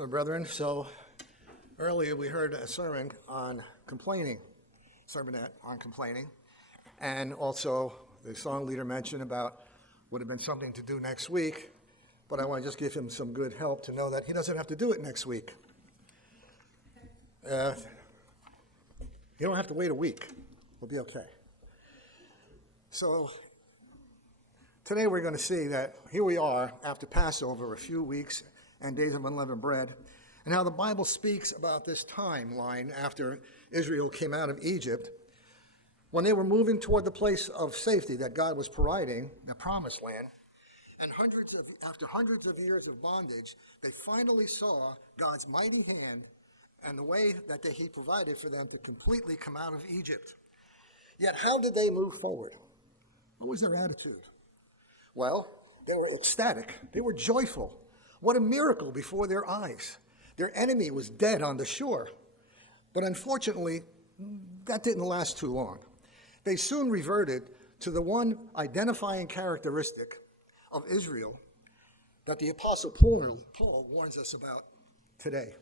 Well, brethren, so earlier we heard a sermonette on complaining, and also the song leader mentioned about would have been something to do next week, but I want to just give him some good help to know that he doesn't have to do it next week. You don't have to wait a week. We'll be okay. So today we're going to see that here we are after Passover, a few weeks and days of unleavened bread, and how the Bible speaks about this timeline after Israel came out of Egypt, when they were moving toward the place of safety that God was providing, the promised land, and after hundreds of years of bondage, they finally saw God's mighty hand and the way that he provided for them to completely come out of Egypt. Yet how did they move forward? What was their attitude? Well, they were ecstatic. They were joyful. What a miracle before their eyes. Their enemy was dead on the shore. But unfortunately, that didn't last too long. They soon reverted to the one identifying characteristic of Israel that the Apostle Paul warns us about today.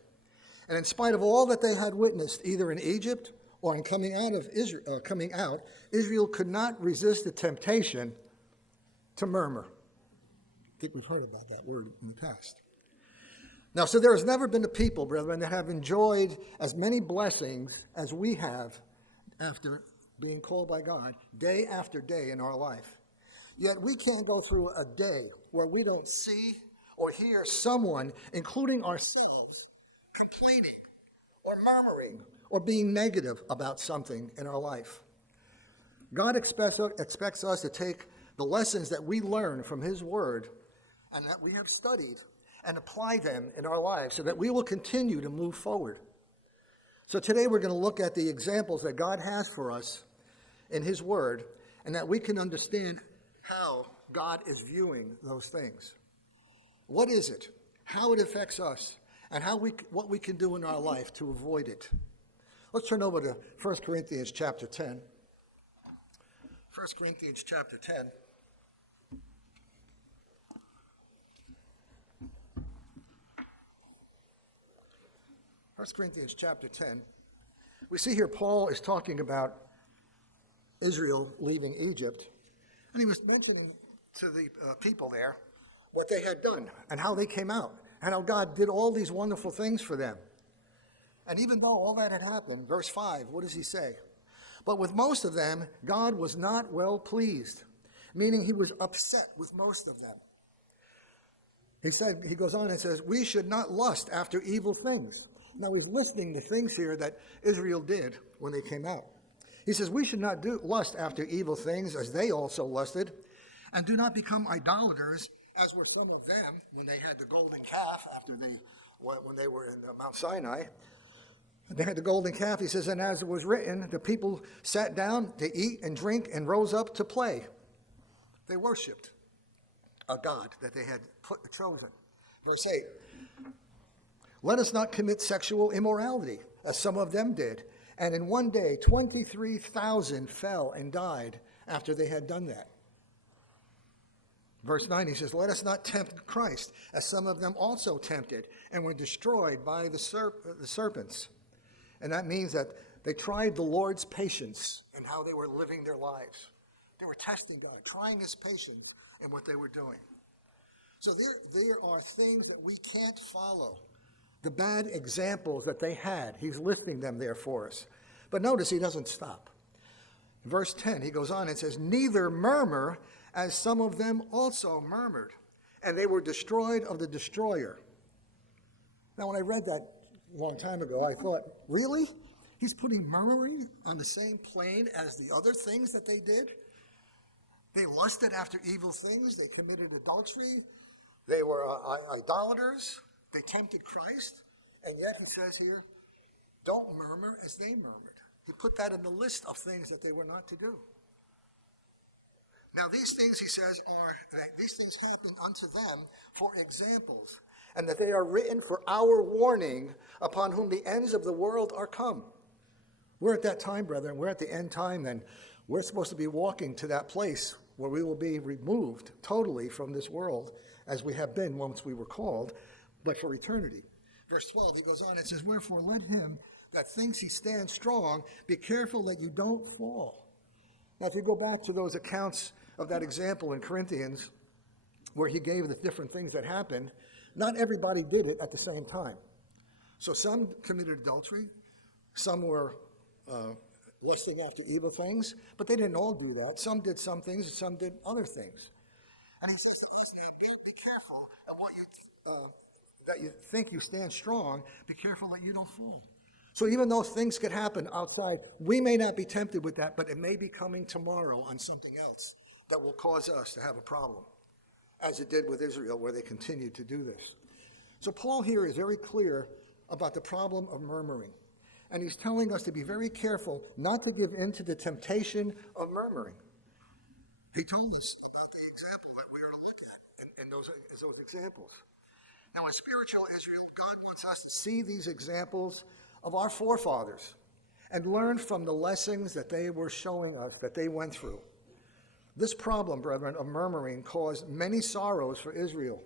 And in spite of all that they had witnessed, either in Egypt or in coming out, Israel could not resist the temptation to murmur. I think we've heard about that word in the past. Now, so there has never been a people, brethren, that have enjoyed as many blessings as we have after being called by God day after day in our life. Yet we can't go through a day where we don't see or hear someone, including ourselves, complaining or murmuring or being negative about something in our life. God expects us to take the lessons that we learn from His Word and that we have studied and apply them in our lives so that we will continue to move forward. So today we're going to look at the examples that God has for us in His Word and that we can understand how God is viewing those things. What is it? How it affects us? And what we can do in our life to avoid it. Let's turn over to 1 Corinthians chapter 10. 1 Corinthians chapter 10. 1 Corinthians chapter 10. We see here Paul is talking about Israel leaving Egypt, and he was mentioning to the people there what they had done and how they came out and how God did all these wonderful things for them. And even though all that had happened, verse 5, what does he say? But with most of them, God was not well pleased, meaning he was upset with most of them. He goes on and says, we should not lust after evil things. Now he's listing the things here that Israel did when they came out. He says, we should not lust after evil things as they also lusted, and do not become idolaters as were some of them when they had the golden calf when they were in Mount Sinai. They had the golden calf, he says, and as it was written, the people sat down to eat and drink and rose up to play. They worshipped a god that they had chosen. Verse 8, let us not commit sexual immorality, as some of them did. And in one day, 23,000 fell and died after they had done that. Verse 9, he says, let us not tempt Christ, as some of them also tempted, and were destroyed by the serpents. And that means that they tried the Lord's patience in how they were living their lives. They were testing God, trying His patience in what they were doing. So there are things that we can't follow. The bad examples that they had, he's listing them there for us. But notice he doesn't stop. In verse 10, he goes on and says, neither murmur, as some of them also murmured, and they were destroyed of the destroyer. Now, when I read that a long time ago, I thought, really? He's putting murmuring on the same plane as the other things that they did? They lusted after evil things. They committed adultery. They were idolaters. They tempted Christ. And yet, he says here, don't murmur as they murmured. He put that in the list of things that they were not to do. Now, these things, he says, these things happen unto them for examples, and that they are written for our warning, upon whom the ends of the world are come. We're at that time, brethren. We're at the end time, and we're supposed to be walking to that place where we will be removed totally from this world, as we have been once we were called, but for eternity. Verse 12, he goes on and says, wherefore let him that thinks he stands strong be careful that you don't fall. Now, if you go back to those accounts of that example in Corinthians, where he gave the different things that happened, not everybody did it at the same time. So some committed adultery, some were lusting after evil things, but they didn't all do that. Some did some things, and some did other things. And he says to us, be careful of what that you think you stand strong, be careful that you don't fall. So even though things could happen outside, we may not be tempted with that, but it may be coming tomorrow on something else that will cause us to have a problem, as it did with Israel, where they continued to do this. So Paul here is very clear about the problem of murmuring. And he's telling us to be very careful not to give in to the temptation of murmuring. He told us about the example that we are to look at in those examples. Now, in spiritual Israel, God wants us to see these examples of our forefathers and learn from the lessons that they were showing us, that they went through. This problem, brethren, of murmuring caused many sorrows for Israel,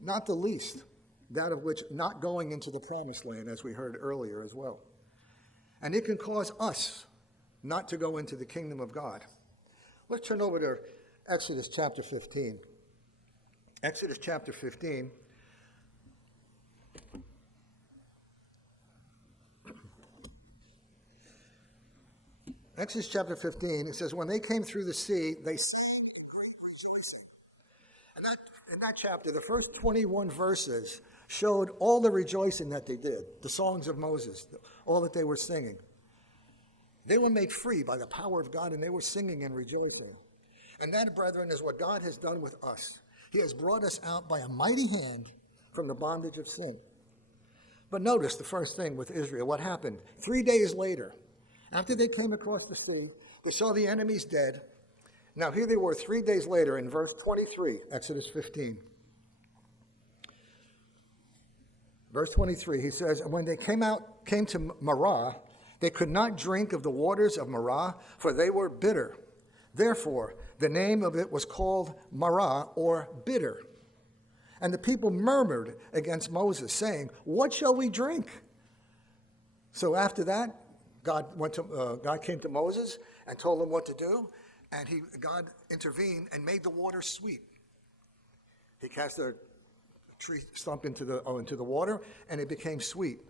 not the least, that of which not going into the promised land, as we heard earlier as well. And it can cause us not to go into the kingdom of God. Let's turn over to Exodus chapter 15. Exodus chapter 15. Exodus chapter 15, it says, when they came through the sea, they sang in great rejoicing. And in that chapter, the first 21 verses showed all the rejoicing that they did, the songs of Moses, all that they were singing. They were made free by the power of God, and they were singing and rejoicing. And that, brethren, is what God has done with us. He has brought us out by a mighty hand from the bondage of sin. But notice the first thing with Israel, what happened? 3 days later, after they came across the sea, they saw the enemies dead. Now here they were 3 days later in verse 23, Exodus 15. Verse 23, he says, and when they came to Marah, they could not drink of the waters of Marah, for they were bitter. Therefore, the name of it was called Marah, or bitter. And the people murmured against Moses, saying, what shall we drink? So after that, God came to Moses and told him what to do, and God intervened and made the water sweet. He cast a tree stump into the water, and it became sweet.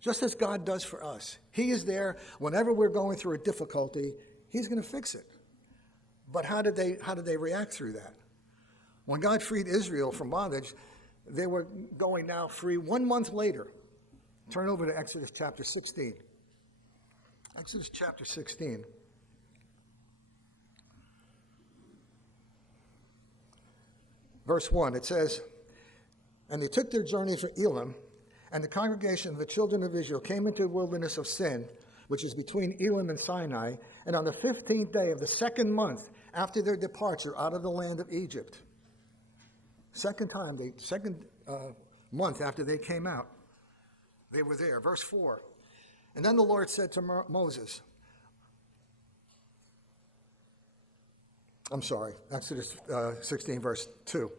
Just as God does for us. He is there whenever we're going through a difficulty. He's going to fix it. But how did they react through that? When God freed Israel from bondage, they were going now free 1 month later. Turn over to Exodus chapter 16. Exodus chapter 16. Verse 1, it says, and they took their journey for Elim, and the congregation of the children of Israel came into the wilderness of Sin, which is between Elim and Sinai, and on the 15th day of the second month after their departure out of the land of Egypt. Second month after they came out, they were there. Verse 4, and then the Lord said to Moses, Exodus 16, verse 2.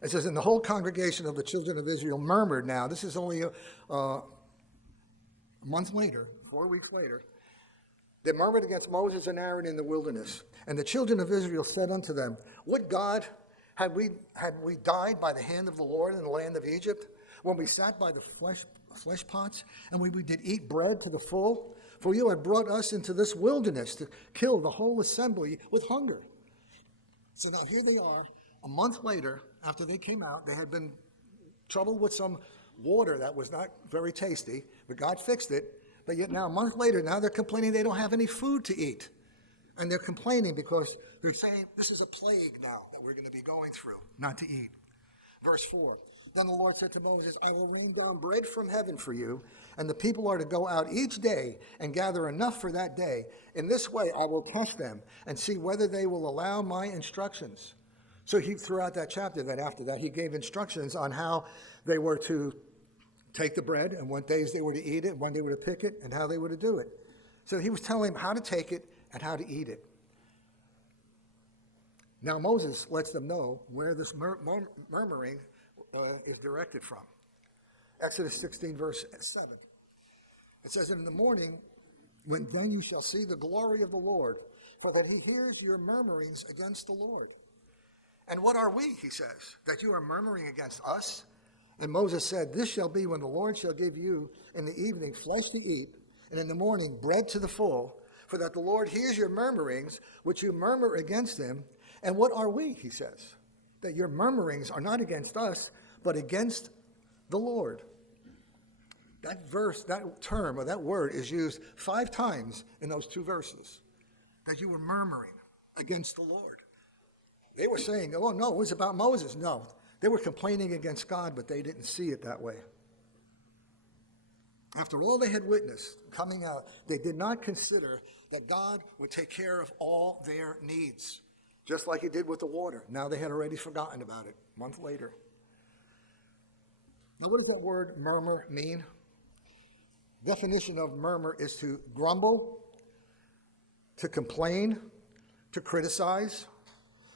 It says, and the whole congregation of the children of Israel murmured now. This is only a month later, 4 weeks later. They murmured against Moses and Aaron in the wilderness. And the children of Israel said unto them, would God, had we died by the hand of the Lord in the land of Egypt, when we sat by the flesh pots, and we did eat bread to the full? For you had brought us into this wilderness to kill the whole assembly with hunger. So now here they are, a month later, after they came out. They had been troubled with some water that was not very tasty, but God fixed it. But yet now, a month later, now they're complaining they don't have any food to eat. And they're complaining because they're saying, this is a plague now that we're going to be going through, not to eat. Verse 4, then the Lord said to Moses, I will rain down bread from heaven for you, and the people are to go out each day and gather enough for that day. In this way I will test them and see whether they will allow my instructions. So throughout that chapter, then after that, he gave instructions on how they were to take the bread and what days they were to eat it, when they were to pick it, and how they were to do it. So he was telling them how to take it and how to eat it. Now Moses lets them know where this murmuring is directed from. Exodus 16, verse 7. It says, in the morning, then you shall see the glory of the Lord, for that he hears your murmurings against the Lord. And what are we, he says, that you are murmuring against us? And Moses said, this shall be when the Lord shall give you in the evening flesh to eat, and in the morning bread to the full, for that the Lord hears your murmurings, which you murmur against him. And what are we, he says, that your murmurings are not against us, but against the Lord. That verse, that term, or that word is used 5 times in those 2 verses, that you were murmuring against the Lord. They were saying, oh, no, it was about Moses. No, they were complaining against God, but they didn't see it that way. After all they had witnessed coming out, they did not consider that God would take care of all their needs, just like he did with the water. Now they had already forgotten about it, a month later. Now, what does that word murmur mean? Definition of murmur is to grumble, to complain, to criticize.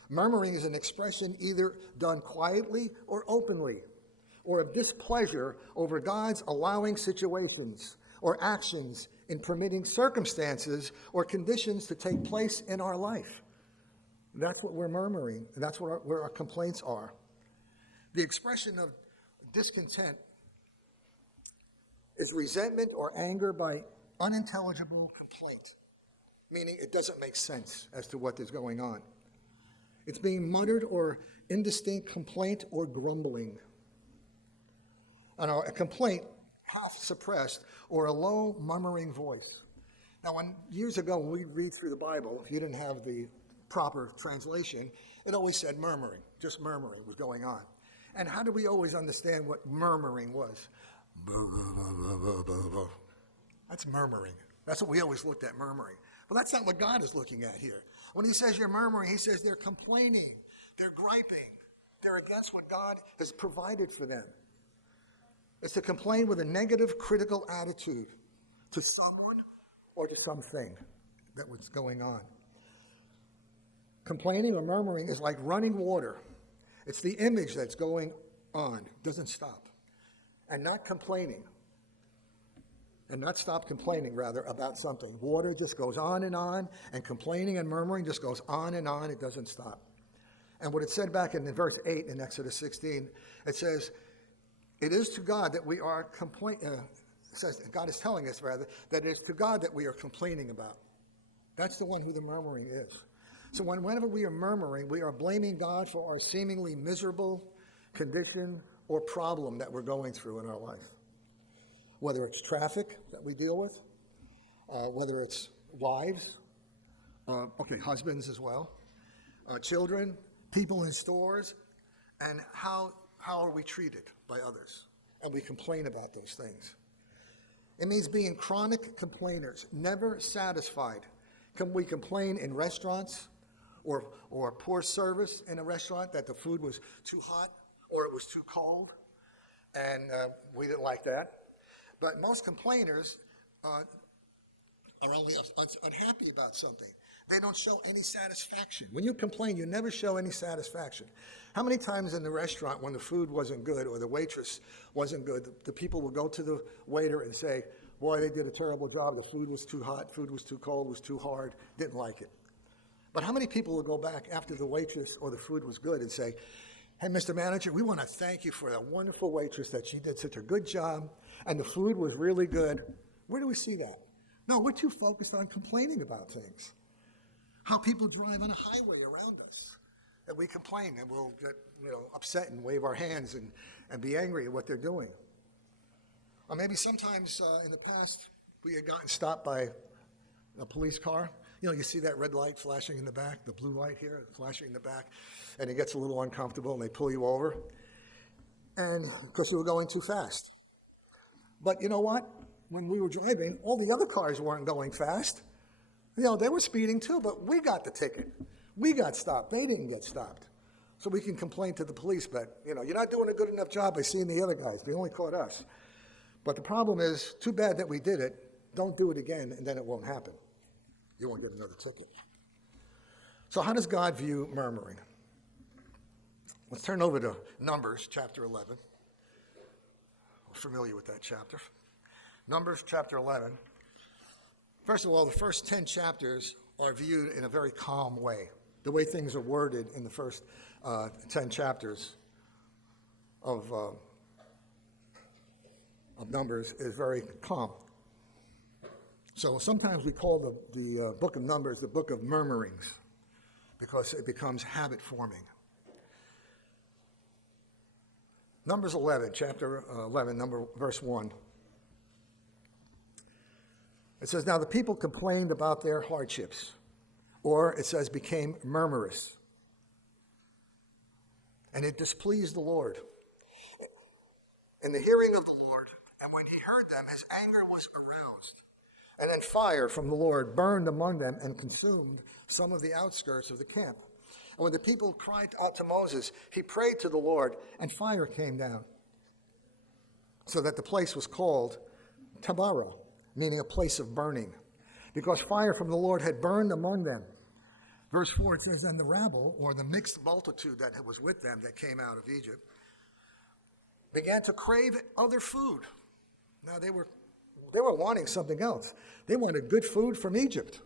Murmuring is an expression either done quietly or openly, or of displeasure over God's allowing situations or actions in permitting circumstances or conditions to take place in our life. That's what we're murmuring. That's what where our complaints are. The expression of discontent is resentment or anger by unintelligible complaint, meaning it doesn't make sense as to what is going on. It's being muttered or indistinct complaint or grumbling. And a complaint, half suppressed, or a low murmuring voice. Now, years ago, when we read through the Bible, if you didn't have the proper translation, it always said murmuring, just murmuring was going on. And how do we always understand what murmuring was? That's murmuring. That's what we always looked at, murmuring. Well, that's not what God is looking at here. When he says you're murmuring, he says they're complaining, they're griping, they're against what God has provided for them. It's to complain with a negative, critical attitude to someone or to something that was going on. Complaining or murmuring is like running water. It's the image that's going on, doesn't stop. And not complaining, and not stop complaining, rather, about something. Water just goes on, and complaining and murmuring just goes on, it doesn't stop. And what it said back in verse 8 in Exodus 16, it says, it is to God that we are God is telling us, rather, that it is to God that we are complaining about. That's the one who the murmuring is. So whenever we are murmuring, we are blaming God for our seemingly miserable condition or problem that we're going through in our life. Whether it's traffic that we deal with, whether it's wives, husbands as well, children, people in stores, and how are we treated by others? And we complain about those things. It means being chronic complainers, never satisfied. Can we complain in restaurants or poor service in a restaurant that the food was too hot or it was too cold, and we didn't like that? But most complainers are only unhappy about something. They don't show any satisfaction. When you complain, you never show any satisfaction. How many times in the restaurant when the food wasn't good or the waitress wasn't good, the people will go to the waiter and say, boy, they did a terrible job. The food was too hot, food was too cold, was too hard, didn't like it. But how many people will go back after the waitress or the food was good and say, hey, Mr. Manager, we want to thank you for that wonderful waitress that she did such a good job and the food was really good. Where do we see that? No, we're too focused on complaining about things. How people drive on a highway around us, and we complain, and we'll get upset and wave our hands and be angry at what they're doing. Or maybe sometimes in the past we had gotten stopped by a police car. You see that red light flashing in the back, the blue light here flashing in the back, and it gets a little uncomfortable, and they pull you over, and because you were going too fast. But you know what? When we were driving, all the other cars weren't going fast. They were speeding too, but we got the ticket. We got stopped. They didn't get stopped. So we can complain to the police, but you're not doing a good enough job by seeing the other guys. They only caught us. But the problem is, too bad that we did it. Don't do it again, and then it won't happen. You won't get another ticket. So how does God view murmuring? Let's turn over to Numbers chapter 11. familiar with that chapter. Numbers chapter 11. First of all, the first 10 chapters are viewed in a very calm way. The way things are worded in the first 10 chapters of Numbers is very calm. So sometimes we call the book of Numbers the book of murmurings because it becomes habit forming. Numbers 11, chapter 11, verse 1. It says, now the people complained about their hardships, or it says became murmurous, and it displeased the Lord. In the hearing of the Lord, and when he heard them, his anger was aroused. And then fire from the Lord burned among them and consumed some of the outskirts of the camp. And when the people cried out to Moses, he prayed to the Lord, and fire came down, so that the place was called Taberah, meaning a place of burning, because fire from the Lord had burned among them. Verse 4, it says, and the rabble, or the mixed multitude that was with them that came out of Egypt, began to crave other food. Now they were wanting something else. They wanted good food from Egypt.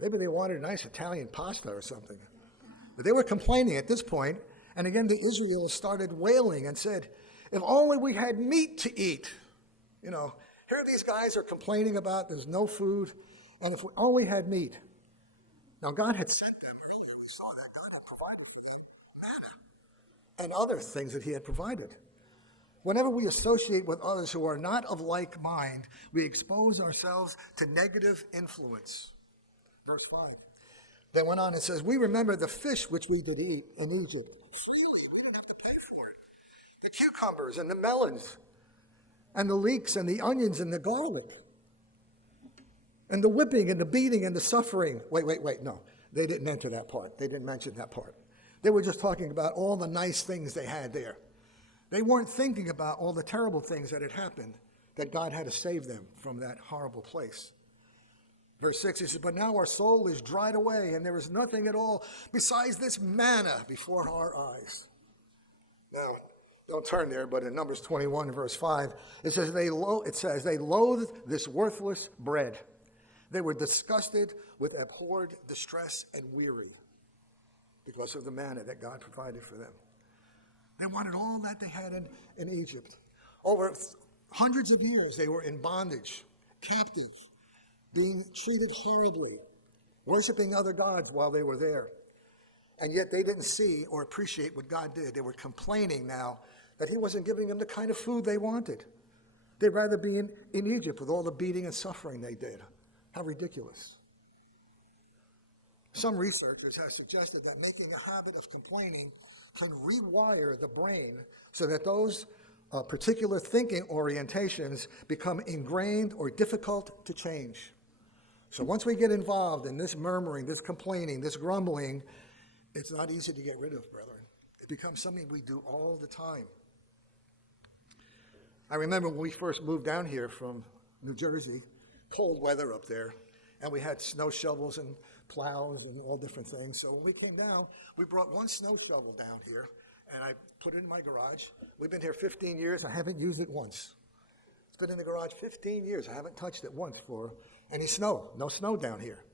Maybe they wanted a nice Italian pasta or something. But they were complaining at this point, and again the Israelites started wailing and said, if only we had meat to eat. You know, here these guys are complaining about there's no food, and if we only had meat. Now God had sent them, we saw that God had provided manna and other things that he had provided. Whenever we associate with others who are not of like mind, we expose ourselves to negative influence. Verse 5. Then went on and says, we remember the fish which we did eat in Egypt freely. We didn't have to pay for it. The cucumbers and the melons and the leeks and the onions and the garlic and the whipping and the beating and the suffering. Wait. No, they didn't enter that part. They didn't mention that part. They were just talking about all the nice things they had there. They weren't thinking about all the terrible things that had happened, that God had to save them from that horrible place. Verse 6, he says, but now our soul is dried away, and there is nothing at all besides this manna before our eyes. Now, don't turn there, but in Numbers 21, verse 5, it says they loathed this worthless bread. They were disgusted with abhorred distress and weary because of the manna that God provided for them. They wanted all that they had in Egypt. Over hundreds of years, they were in bondage, captive, being treated horribly, worshiping other gods while they were there. And yet they didn't see or appreciate what God did. They were complaining now that he wasn't giving them the kind of food they wanted. They'd rather be in Egypt with all the beating and suffering they did. How ridiculous. Some researchers have suggested that making a habit of complaining can rewire the brain so that those particular thinking orientations become ingrained or difficult to change. So once we get involved in this murmuring, this complaining, this grumbling, it's not easy to get rid of, brethren. It becomes something we do all the time. I remember when we first moved down here from New Jersey, cold weather up there, and we had snow shovels and plows and all different things. So when we came down, we brought one snow shovel down here, and I put it in my garage. We've been here 15 years. I haven't used it once. It's been in the garage 15 years. I haven't touched it once for any snow. No snow down here.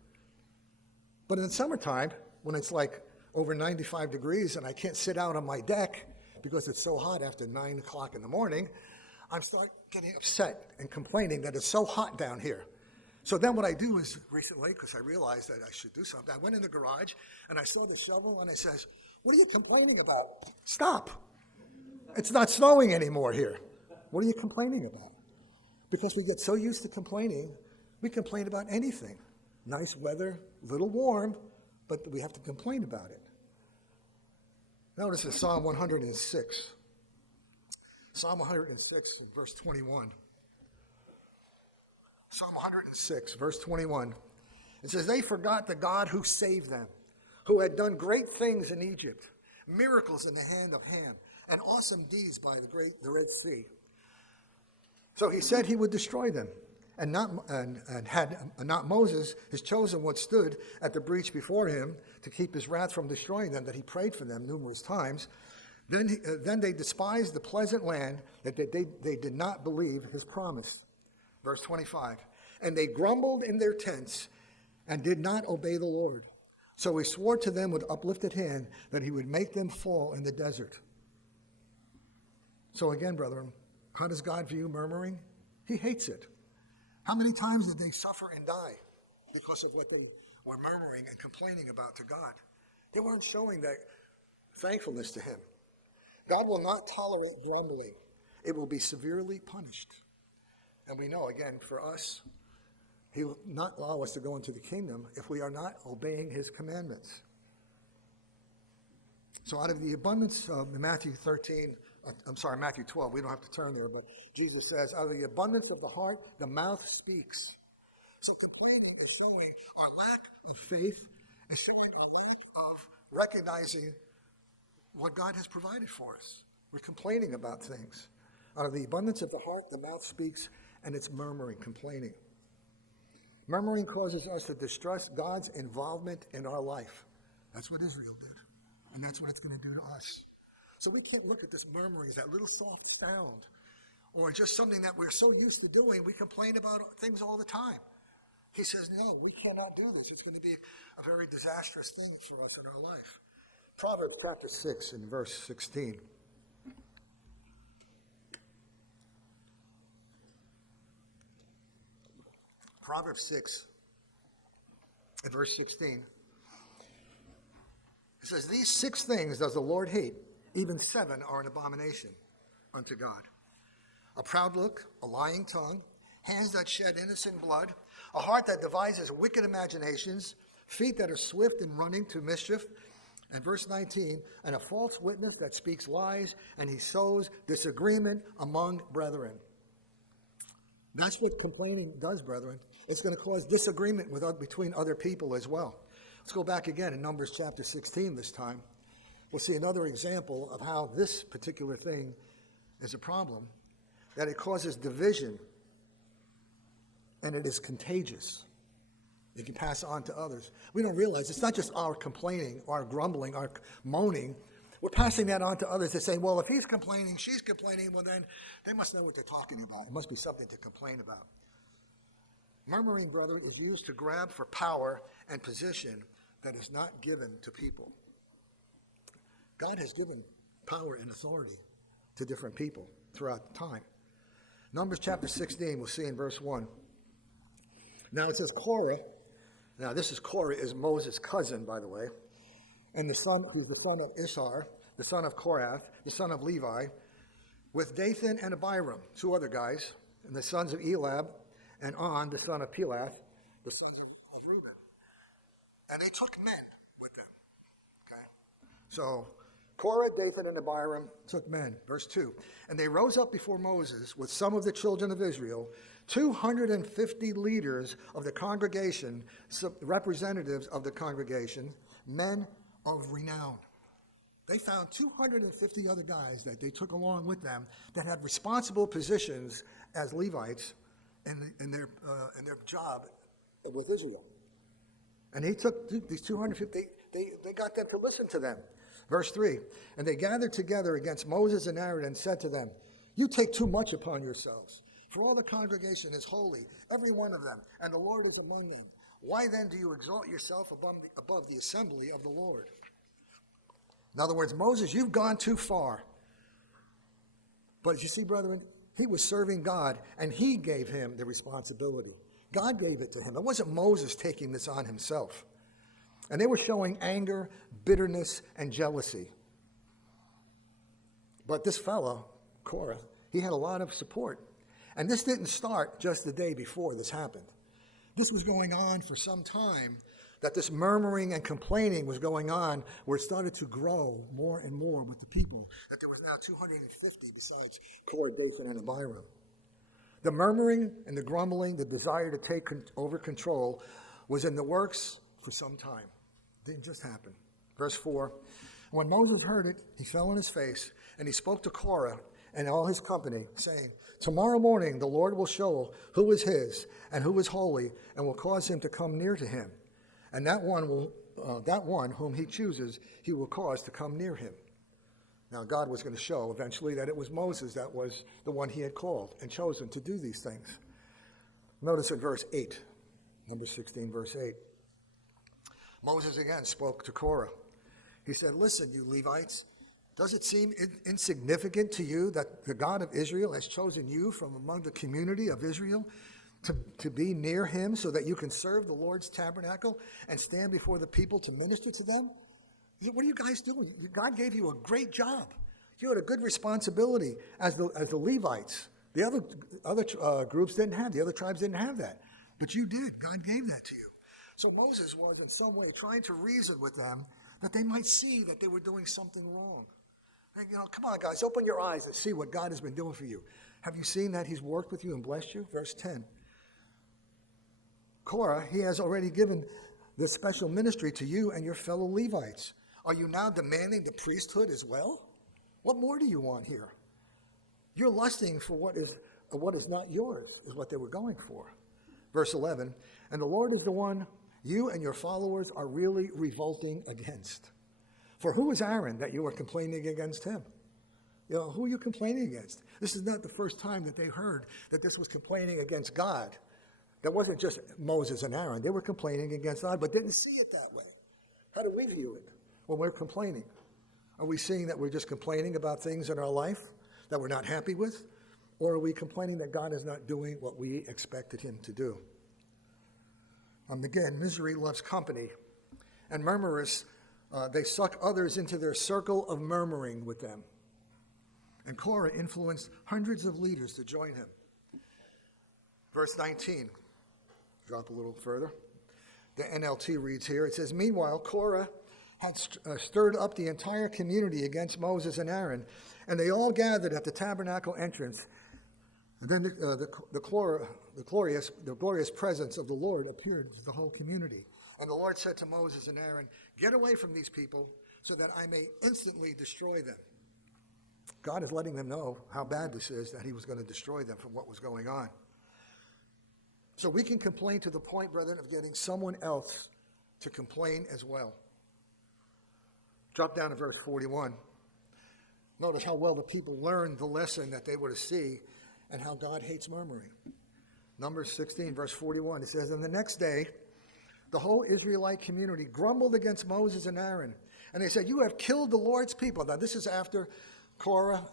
But in the summertime, when it's like over 95 degrees and I can't sit out on my deck because it's so hot after 9 o'clock in the morning, I start getting upset and complaining that it's so hot down here. So then what I do is recently, because I realized that I should do something, I went in the garage and I saw the shovel and I says, what are you complaining about? Stop. It's not snowing anymore here. What are you complaining about? Because we get so used to complaining, we complain about anything. Nice weather, a little warm, but we have to complain about it. Notice in Psalm 106. Psalm 106, verse 21. Psalm 106, verse 21. It says, they forgot the God who saved them, who had done great things in Egypt, miracles in the hand of Ham, and awesome deeds by the Red Sea. So he said he would destroy them, and had not Moses, his chosen one, stood at the breach before him to keep his wrath from destroying them, that he prayed for them numerous times. Then they despised the pleasant land that they did not believe his promise. Verse 25. And they grumbled in their tents and did not obey the Lord. So he swore to them with uplifted hand that he would make them fall in the desert. So again, brethren, how does God view murmuring? He hates it. How many times did they suffer and die because of what they were murmuring and complaining about to God? They weren't showing that thankfulness to him. God will not tolerate grumbling. It will be severely punished. And we know, again, for us, he will not allow us to go into the kingdom if we are not obeying his commandments. So out of the abundance of Matthew 12, we don't have to turn there, but Jesus says, out of the abundance of the heart, the mouth speaks. So complaining is showing our lack of faith, is showing our lack of recognizing what God has provided for us. We're complaining about things. Out of the abundance of the heart, the mouth speaks, and it's murmuring, complaining. Murmuring causes us to distrust God's involvement in our life. That's what Israel did, and that's what it's going to do to us. So we can't look at this murmuring as that little soft sound, or just something that we're so used to doing. We complain about things all the time. He says, no, we cannot do this. It's going to be a very disastrous thing for us in our life. Proverbs chapter 6 and verse 16. Proverbs 6 and verse 16. It says, these 6 things does the Lord hate, even 7 are an abomination unto God. A proud look, a lying tongue, hands that shed innocent blood, a heart that devises wicked imaginations, feet that are swift in running to mischief. And verse 19, and a false witness that speaks lies, and he sows disagreement among brethren. That's what complaining does, brethren. It's going to cause disagreement between other people as well. Let's go back again in Numbers chapter 16 this time. We'll see another example of how this particular thing is a problem, that it causes division, and it is contagious. It can pass on to others. We don't realize it's not just our complaining, our grumbling, our moaning. We're passing that on to others. They're saying, well, if he's complaining, she's complaining, well, then they must know what they're talking about. It must be something to complain about. Murmuring, brother, is used to grab for power and position that is not given to people. God has given power and authority to different people throughout time. Numbers chapter 16, we'll see in verse 1. Now it says Korah. Now Korah is Moses' cousin, by the way. And who's the son of Ishar, the son of Korath, the son of Levi, with Dathan and Abiram, 2 other guys, and the sons of Elab, and On, the son of Pelath, the son of Reuben. And they took men with them. Okay? So Korah, Dathan, and Abiram took men. Verse 2. And they rose up before Moses with some of the children of Israel, 250 leaders of the congregation, representatives of the congregation, men of renown. They found 250 other guys that they took along with them that had responsible positions as Levites in their job with Israel. And he took these 250, they got them to listen to them. Verse 3, and they gathered together against Moses and Aaron and said to them, you take too much upon yourselves, for all the congregation is holy, every one of them, and the Lord is among them. Why then do you exalt yourself above the assembly of the Lord? In other words, Moses, you've gone too far. But you see, brethren, he was serving God, and he gave him the responsibility. God gave it to him. It wasn't Moses taking this on himself. And they were showing anger, bitterness, and jealousy. But this fellow, Korah, he had a lot of support. And this didn't start just the day before this happened. This was going on for some time, that this murmuring and complaining was going on, where it started to grow more and more with the people, that there was now 250 besides Korah, Dathan, and Abiram. The murmuring and the grumbling, the desire to take over control, was in the works for some time. It didn't just happen. Verse 4, when Moses heard it, he fell on his face, and he spoke to Korah and all his company, saying, tomorrow morning the Lord will show who is his and who is holy, and will cause him to come near to him. And that one whom he chooses, he will cause to come near him. Now, God was going to show eventually that it was Moses that was the one he had called and chosen to do these things. Notice in verse 8, number 16, verse 8. Moses again spoke to Korah. He said, listen, you Levites, does it seem insignificant to you that the God of Israel has chosen you from among the community of Israel to be near him so that you can serve the Lord's tabernacle and stand before the people to minister to them? What are you guys doing? God gave you a great job. You had a good responsibility as the Levites. The other groups didn't have, the other tribes didn't have that. But you did. God gave that to you. So Moses was in some way trying to reason with them that they might see that they were doing something wrong. Like, come on, guys, open your eyes and see what God has been doing for you. Have you seen that he's worked with you and blessed you? Verse 10. Korah, he has already given this special ministry to you and your fellow Levites. Are you now demanding the priesthood as well? What more do you want here? You're lusting for what is not yours, is what they were going for. Verse 11, and the Lord is the one you and your followers are really revolting against. For who is Aaron that you are complaining against him? Who are you complaining against? This is not the first time that they heard that this was complaining against God. That wasn't just Moses and Aaron. They were complaining against God, but didn't see it that way. How do we view it when we're complaining? Are we seeing that we're just complaining about things in our life that we're not happy with? Or are we complaining that God is not doing what we expected him to do? Again, misery loves company. And murmurers, they suck others into their circle of murmuring with them. And Korah influenced hundreds of leaders to join him. Verse 19, drop a little further. The NLT reads here, it says, meanwhile, Korah had stirred up the entire community against Moses and Aaron, and they all gathered at the tabernacle entrance. And then the glorious presence of the Lord appeared to the whole community. And the Lord said to Moses and Aaron, get away from these people so that I may instantly destroy them. God is letting them know how bad this is, that he was going to destroy them from what was going on. So we can complain to the point, brethren, of getting someone else to complain as well. Drop down to verse 41. Notice how well the people learned the lesson that they were to see and how God hates murmuring. Numbers 16, verse 41, it says, and the next day, the whole Israelite community grumbled against Moses and Aaron. And they said, you have killed the Lord's people. Now, this is after Korah,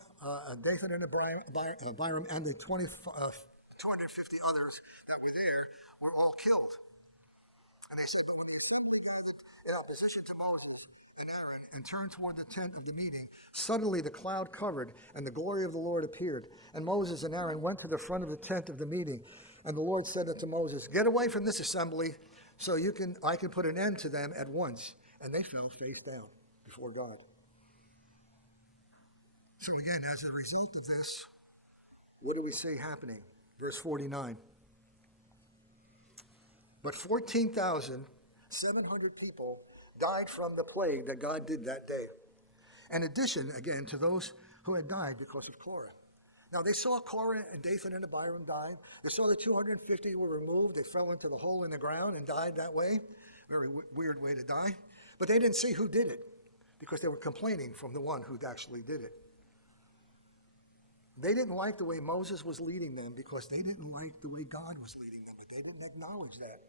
Dathan and Abiram, and the 250 others that were there were all killed. And they said, when they assembled in opposition to Moses and Aaron and turned toward the tent of the meeting, suddenly the cloud covered and the glory of the Lord appeared. And Moses and Aaron went to the front of the tent of the meeting. And the Lord said unto Moses, get away from this assembly so I can put an end to them at once. And they fell face down before God. So again, as a result of this, what do we see happening? Verse 49. But 14,700 people died from the plague that God did that day. In addition, again, to those who had died because of Korah. Now, they saw Korah and Dathan and Abiram die. They saw the 250 were removed. They fell into the hole in the ground and died that way. Very weird way to die. But they didn't see who did it because they were complaining from the one who actually did it. They didn't like the way Moses was leading them because they didn't like the way God was leading them, but they didn't acknowledge that.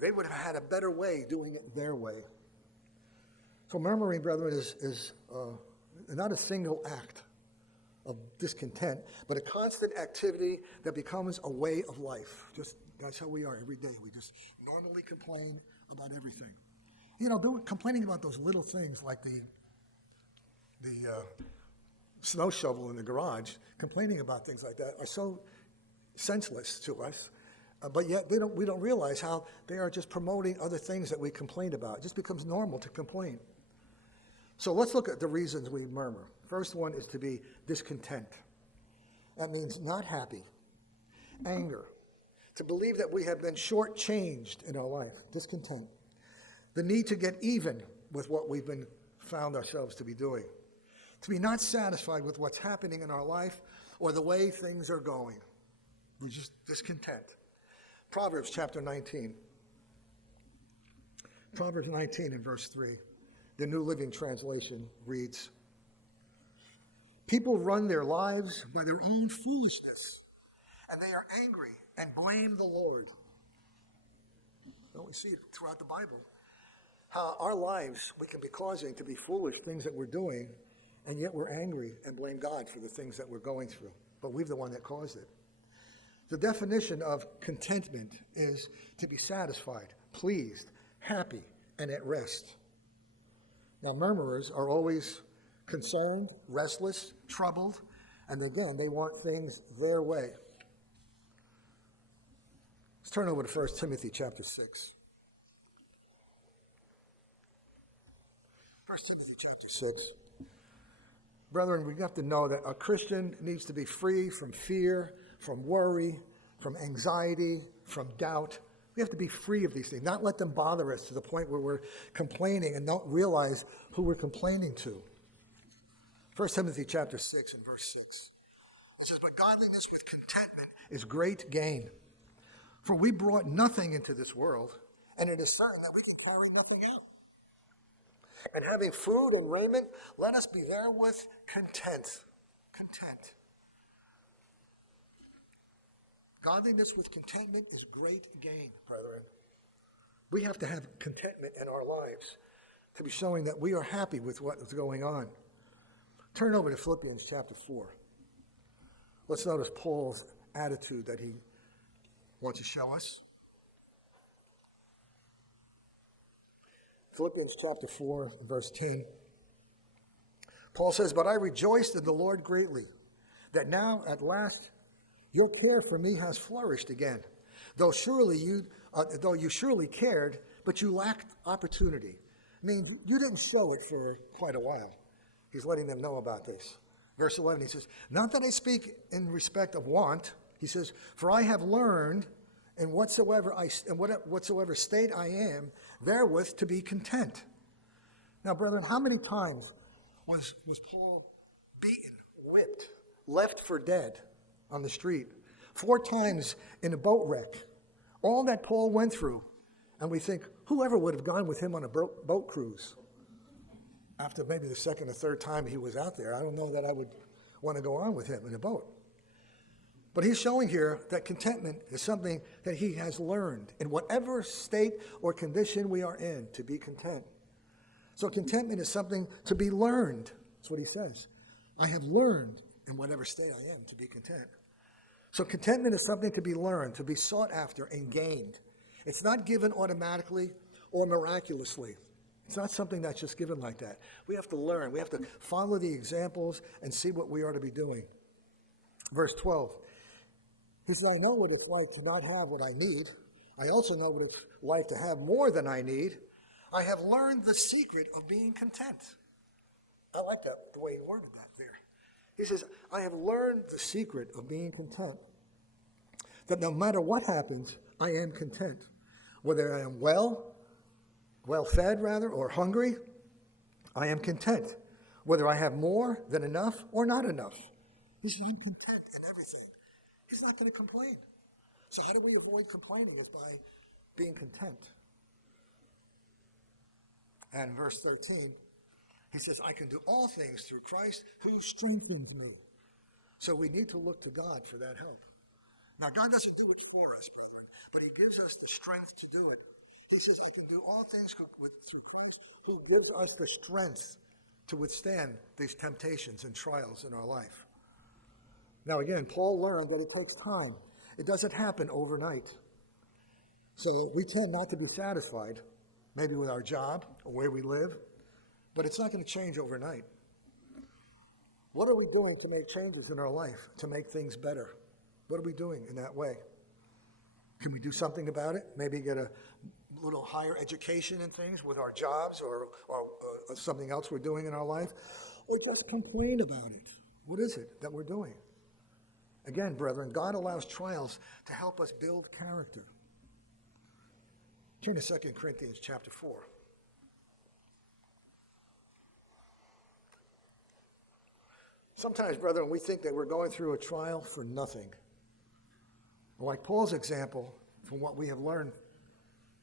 They would have had a better way doing it their way. So murmuring, brethren, is not a single act of discontent, but a constant activity that becomes a way of life. That's how we are every day. We just normally complain about everything. Complaining about those little things like the snow shovel in the garage, complaining about things like that are so senseless to us, but yet we don't realize how they are just promoting other things that we complained about. It just becomes normal to complain. So let's look at the reasons we murmur. First one is to be discontent. That means not happy. Anger. To believe that we have been shortchanged in our life. Discontent. The need to get even with what we've been found ourselves to be doing. To be not satisfied with what's happening in our life or the way things are going. We're just discontent. Proverbs chapter 19. Proverbs 19 and verse 3. The New Living Translation reads, People run their lives by their own foolishness, and they are angry and blame the Lord. Don't we see it throughout the Bible? How our lives, we can be causing to be foolish things that we're doing, and yet we're angry and blame God for the things that we're going through. But we're the one that caused it. The definition of contentment is to be satisfied, pleased, happy, and at rest. Now, murmurers are always concerned, restless, troubled, and again, they want things their way. Let's turn over to 1 Timothy chapter 6. 1 Timothy chapter 6. Brethren, we have to know that a Christian needs to be free from fear, from worry, from anxiety, from doubt. We have to be free of these things, not let them bother us to the point where we're complaining and don't realize who we're complaining to. 1 Timothy chapter 6 and verse 6. It says, "But godliness with contentment is great gain. For we brought nothing into this world, and it is certain that we can carry nothing out. And having food and raiment, let us be therewith content." Content. Godliness with contentment is great gain, brethren. We have to have contentment in our lives to be showing that we are happy with what is going on. Turn over to Philippians chapter 4. Let's notice Paul's attitude that he wants to show us. Philippians chapter 4, verse 10. Paul says, "But I rejoiced in the Lord greatly, that now at last your care for me has flourished again. Though you surely cared, but you lacked opportunity." I mean, you didn't show it for quite a while. He's letting them know about this. Verse 11, he says, "Not that I speak in respect of want," he says, "for I have learned in whatsoever state I am, therewith to be content." Now, brethren, how many times was Paul beaten, whipped, left for dead on the street? 4 times in a boat wreck. All that Paul went through. And we think, whoever would have gone with him on a boat cruise? After maybe the second or third time he was out there, I don't know that I would want to go on with him in a boat. But he's showing here that contentment is something that he has learned in whatever state or condition we are in, to be content. So contentment is something to be learned. That's what he says. I have learned in whatever state I am to be content. So contentment is something to be learned, to be sought after and gained. It's not given automatically or miraculously. It's not something that's just given like that. We have to learn. We have to follow the examples and see what we are to be doing. Verse 12. He says, "I know what it's like to not have what I need. I also know what it's like to have more than I need. I have learned the secret of being content." I like that, the way he worded that there. He says, "I have learned the secret of being content. That no matter what happens, I am content. Whether I am well-fed rather, or hungry, I am content. Whether I have more than enough or not enough." He says, "I'm content in everything." He's not going to complain. So how do we avoid complaining? If by being content. And verse 13, he says, "I can do all things through Christ who strengthens me." So we need to look to God for that help. Now, God doesn't do it for us, brethren, but he gives us the strength to do it. He says, "I can do all things through Christ who gives us the strength to withstand these temptations and trials in our life." Now, again, Paul learned that it takes time. It doesn't happen overnight. So we tend not to be satisfied, maybe with our job or where we live, but it's not going to change overnight. What are we doing to make changes in our life, to make things better? What are we doing in that way? Can we do something about it? Maybe get a little higher education and things with our jobs or something else we're doing in our life? Or just complain about it? What is it that we're doing? Again, brethren, God allows trials to help us build character. Turn to 2 Corinthians chapter 4. Sometimes, brethren, we think that we're going through a trial for nothing. Like Paul's example, from what we have learned,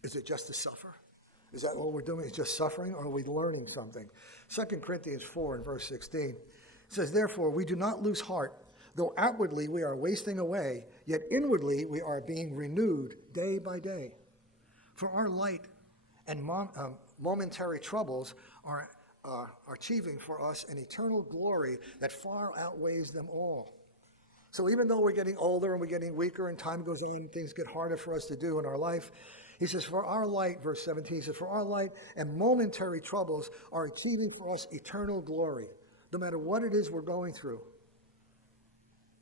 is it just to suffer? Is that all we're doing, is just suffering, or are we learning something? 2 Corinthians 4 and verse 16, It says, therefore, we do not lose heart, though outwardly we are wasting away, yet inwardly we are being renewed day by day. For our light and momentary troubles are achieving for us an eternal glory that far outweighs them all. So even though we're getting older and we're getting weaker and time goes on and things get harder for us to do in our life, he says, for our light, verse 17, he says, for our light and momentary troubles are achieving for us eternal glory, no matter what it is we're going through.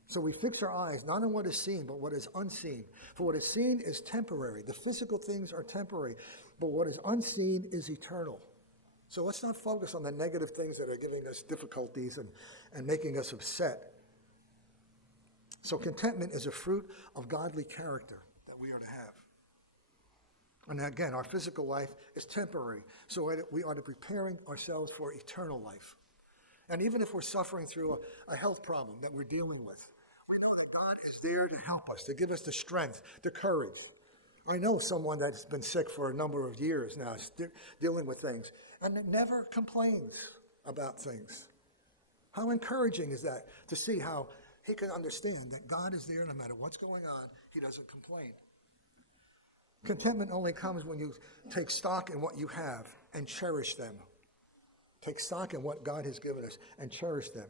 So we fix our eyes not on what is seen, but what is unseen. For what is seen is temporary. The physical things are temporary, but what is unseen is eternal. So let's not focus on the negative things that are giving us difficulties and making us upset. So contentment is a fruit of godly character that we are to have. And again, our physical life is temporary, so we are to preparing ourselves for eternal life. And even if we're suffering through a health problem that we're dealing with, we know that God is there to help us, to give us the strength, the courage. I know someone that's been sick for a number of years now, dealing with things, and never complains about things. How encouraging is that to see how he can understand that God is there no matter what's going on. He doesn't complain. Contentment only comes when you take stock in what you have and cherish them. Take stock in what God has given us and cherish them.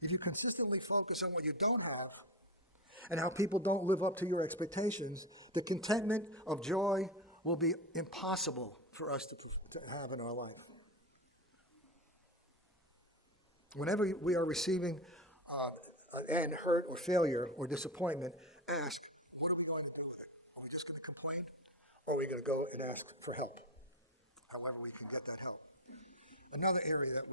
If you consistently focus on what you don't have and how people don't live up to your expectations, the contentment of joy will be impossible for us to have in our life. Whenever we are receiving and hurt or failure or disappointment, ask, what are we going to do with it? Are we just going to complain? Or are we going to go and ask for help? However we can get that help. Another area that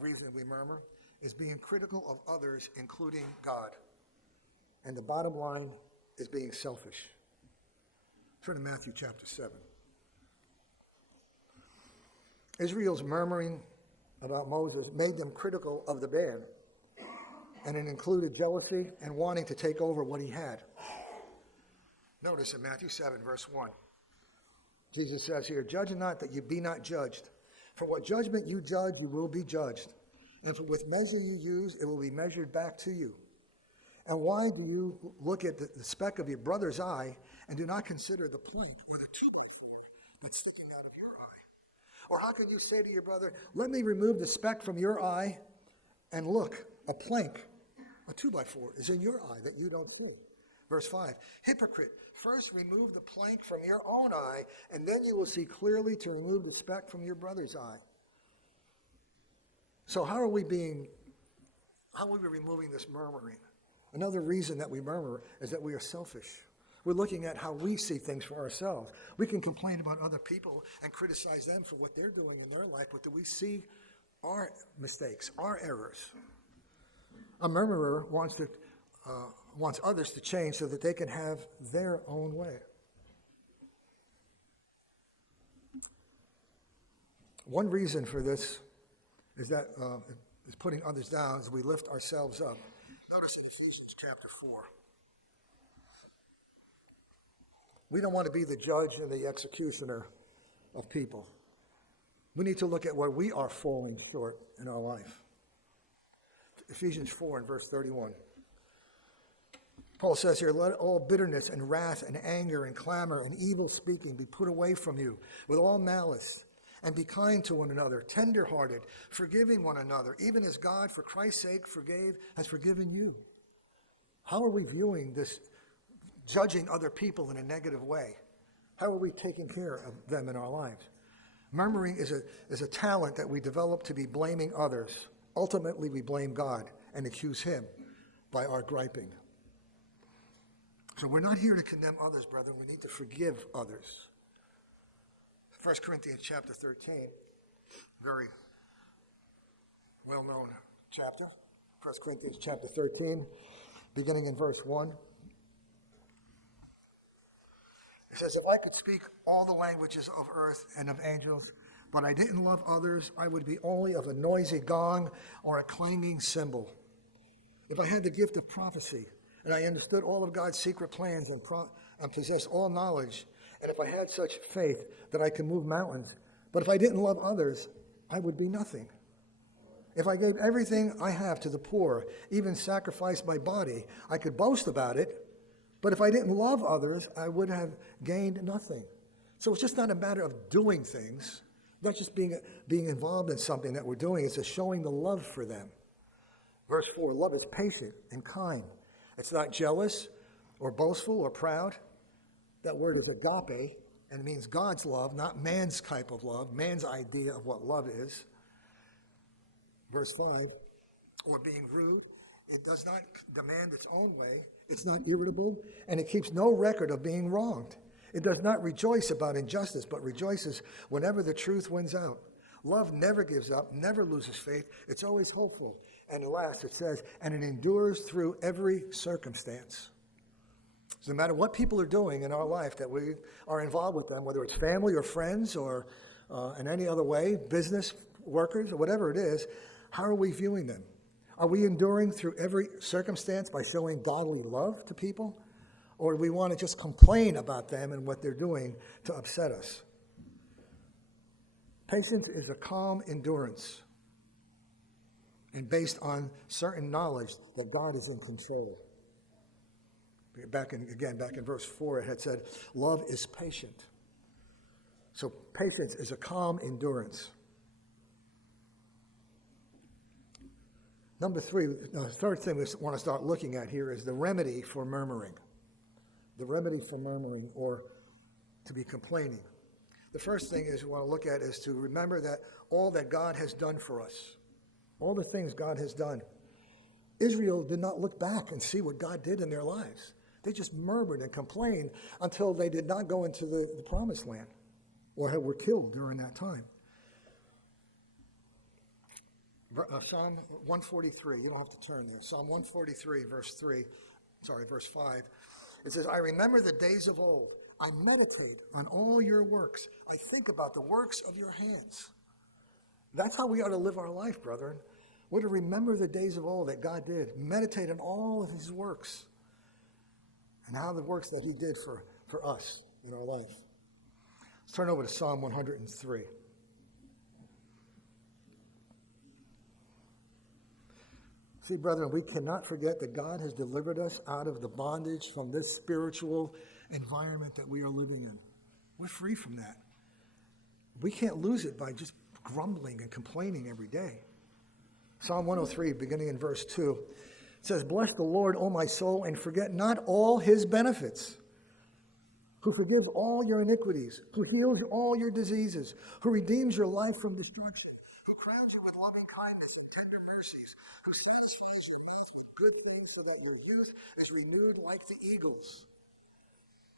reason we murmur is being critical of others, including God. And the bottom line is being selfish. Turn to Matthew chapter 7. Israel's murmuring about Moses made them critical of the man. And it included jealousy and wanting to take over what he had. Notice in Matthew 7, verse 1, Jesus says here, judge not that you be not judged. For what judgment you judge, you will be judged. And for with measure you use, it will be measured back to you. And why do you look at the speck of your brother's eye and do not consider the plank or the 2x4 that's sticking out of your eye? Or how can you say to your brother, let me remove the speck from your eye, and look, a plank, a 2x4 is in your eye that you don't see. Verse 5, hypocrite, first remove the plank from your own eye, and then you will see clearly to remove the speck from your brother's eye. So how are we removing this murmuring? Another reason that we murmur is that we are selfish. We're looking at how we see things for ourselves. We can complain about other people and criticize them for what they're doing in their life, but do we see our mistakes, our errors? A murmurer wants others to change so that they can have their own way. One reason for this is that is putting others down as we lift ourselves up. Notice in Ephesians chapter 4. We don't want to be the judge and the executioner of people. We need to look at where we are falling short in our life. Ephesians 4 and verse 31. Paul says here, let all bitterness and wrath and anger and clamor and evil speaking be put away from you with all malice, and be kind to one another, tender-hearted, forgiving one another, even as God, for Christ's sake, has forgiven you. How are we viewing this, judging other people in a negative way? How are we taking care of them in our lives? Murmuring is a talent that we develop to be blaming others. Ultimately, we blame God and accuse him by our griping. So we're not here to condemn others, brethren. We need to forgive others. 1 Corinthians chapter 13, very well-known chapter. 1 Corinthians chapter 13, beginning in verse 1. It says, if I could speak all the languages of earth and of angels, but I didn't love others, I would be only of a noisy gong or a clanging cymbal. If I had the gift of prophecy, and I understood all of God's secret plans and possessed all knowledge, and if I had such faith that I could move mountains, but if I didn't love others, I would be nothing. If I gave everything I have to the poor, even sacrificed my body, I could boast about it. But if I didn't love others, I would have gained nothing. So it's just not a matter of doing things, not just being involved in something that we're doing. It's just showing the love for them. Verse 4, love is patient and kind. It's not jealous or boastful or proud. That word is agape, and it means God's love, not man's type of love, man's idea of what love is. Verse 5, or being rude, it does not demand its own way. It's not irritable, and it keeps no record of being wronged. It does not rejoice about injustice, but rejoices whenever the truth wins out. Love never gives up, never loses faith. It's always hopeful. And last, it says, and it endures through every circumstance. So no matter what people are doing in our life that we are involved with them, whether it's family or friends or in any other way, business workers or whatever it is, how are we viewing them? Are we enduring through every circumstance by showing godly love to people? Or do we want to just complain about them and what they're doing to upset us? Patience is a calm endurance and based on certain knowledge that God is in control. Back in verse 4, it had said, love is patient. So patience is a calm endurance. Number 3, the third thing we want to start looking at here is the remedy for murmuring. The remedy for murmuring, or to be complaining. The first thing is we want to look at is to remember that all that God has done for us, all the things God has done. Israel did not look back and see what God did in their lives. They just murmured and complained until they did not go into the promised land or were killed during that time. Psalm 143, you don't have to turn there. Psalm 143, verse 5. It says, I remember the days of old. I meditate on all your works. I think about the works of your hands. That's how we ought to live our life, brethren. We're to remember the days of old that God did. Meditate on all of his works and how the works that he did for us in our life. Let's turn over to Psalm 103. See, brethren, we cannot forget that God has delivered us out of the bondage from this spiritual environment that we are living in. We're free from that. We can't lose it by just grumbling and complaining every day. Psalm 103, beginning in verse 2, it says, bless the Lord, O my soul, and forget not all his benefits, who forgives all your iniquities, who heals all your diseases, who redeems your life from destruction, who crowns you with loving kindness and tender mercies, who satisfies your mouth with good things so that your youth is renewed like the eagles.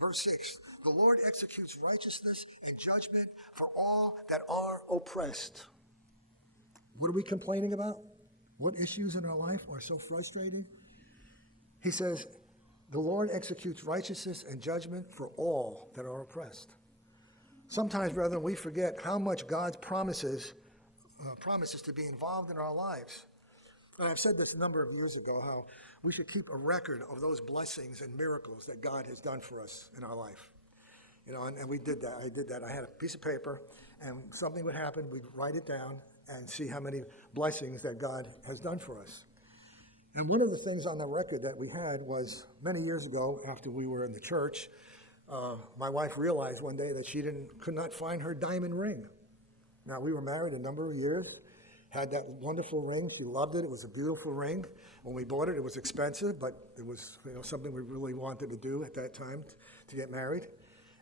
Verse 6, the Lord executes righteousness and judgment for all that are oppressed. What are we complaining about? What issues in our life are so frustrating? He says, the Lord executes righteousness and judgment for all that are oppressed. Sometimes, brethren, we forget how much God promises to be involved in our lives. And I've said this a number of years ago, how we should keep a record of those blessings and miracles that God has done for us in our life. You know, and we did that. I did that. I had a piece of paper, and something would happen, we'd write it down and see how many blessings that God has done for us. And one of the things on the record that we had was many years ago, after we were in the church, my wife realized one day that she could not find her diamond ring. Now, we were married a number of years, had that wonderful ring. She loved it. It was a beautiful ring. When we bought it, it was expensive, but it was something we really wanted to do at that time to get married.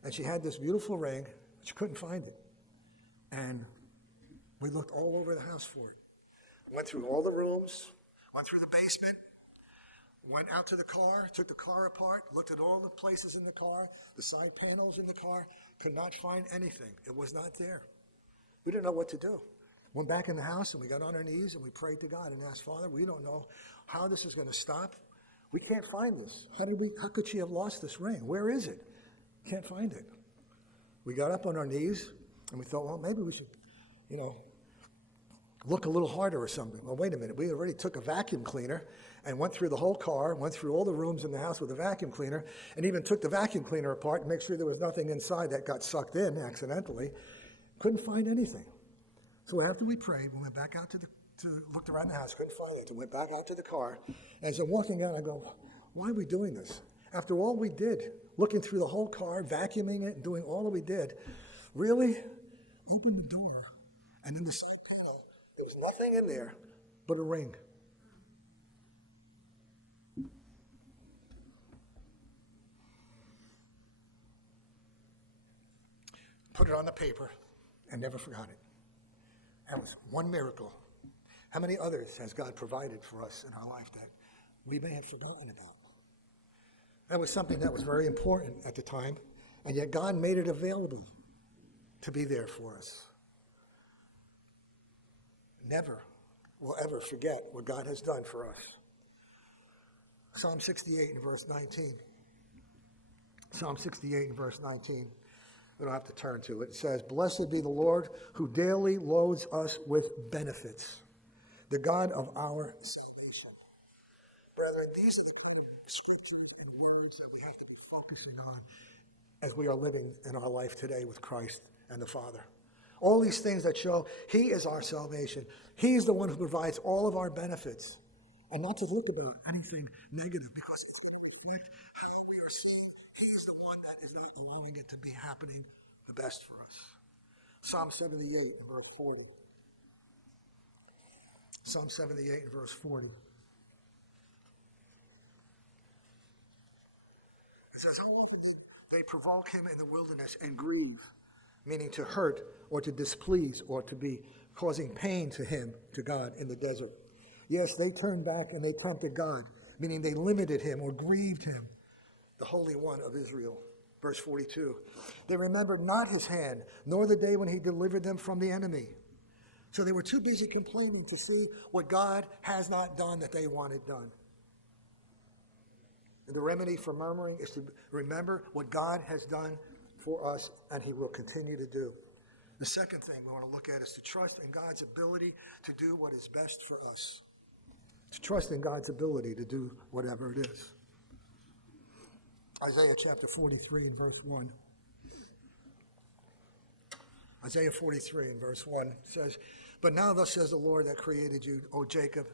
And she had this beautiful ring, but she couldn't find it. And we looked all over the house for it. Went through all the rooms, went through the basement, went out to the car, took the car apart, looked at all the places in the car, the side panels in the car, could not find anything. It was not there. We didn't know what to do. Went back in the house and we got on our knees and we prayed to God and asked, Father, we don't know how this is going to stop. We can't find this. How could she have lost this ring? Where is it? Can't find it. We got up on our knees and we thought, well, maybe we should, look a little harder or something. Well, wait a minute. We already took a vacuum cleaner and went through the whole car, went through all the rooms in the house with a vacuum cleaner, and even took the vacuum cleaner apart to make sure there was nothing inside that got sucked in accidentally. Couldn't find anything. So after we prayed, we went back out to the looked around the house, couldn't find it, and went back out to the car. As I'm walking out, I go, why are we doing this? After all we did, looking through the whole car, vacuuming it, and doing all that we did, really? Opened the door, and in the side panel, there was nothing in there but a ring. Put it on the paper and never forgot it. That was one miracle. How many others has God provided for us in our life that we may have forgotten about? That was something that was very important at the time, and yet God made it available to be there for us. Never will ever forget what God has done for us. Psalm 68 and verse 19. Psalm 68 and verse 19. We don't have to turn to it. It says, "Blessed be the Lord who daily loads us with benefits, the God of our salvation." Brethren, these are the kind of scriptures and words that we have to be focusing on as we are living in our life today with Christ and the Father. All these things that show He is our salvation. He's the one who provides all of our benefits. And not to look about anything negative, because it's how we are saved. He is the one that is not allowing it to be happening the best for us. Psalm 78 and verse 40. Psalm 78 and verse 40. It says, "How often did they provoke him in the wilderness and grieve," meaning to hurt or to displease or to be causing pain to him, to God, in the desert. Yes, they turned back and they tempted God, meaning they limited him or grieved him, the Holy One of Israel. Verse 42, "They remembered not his hand, nor the day when he delivered them from the enemy." So they were too busy complaining to see what God has not done that they wanted done. And the remedy for murmuring is to remember what God has done for us, and he will continue to do. The second thing we want to look at is to trust in God's ability to do what is best for us. To trust in God's ability to do whatever it is. Isaiah chapter 43 and verse 1. Isaiah 43 and verse 1 says, "But now thus says the Lord that created you, O Jacob,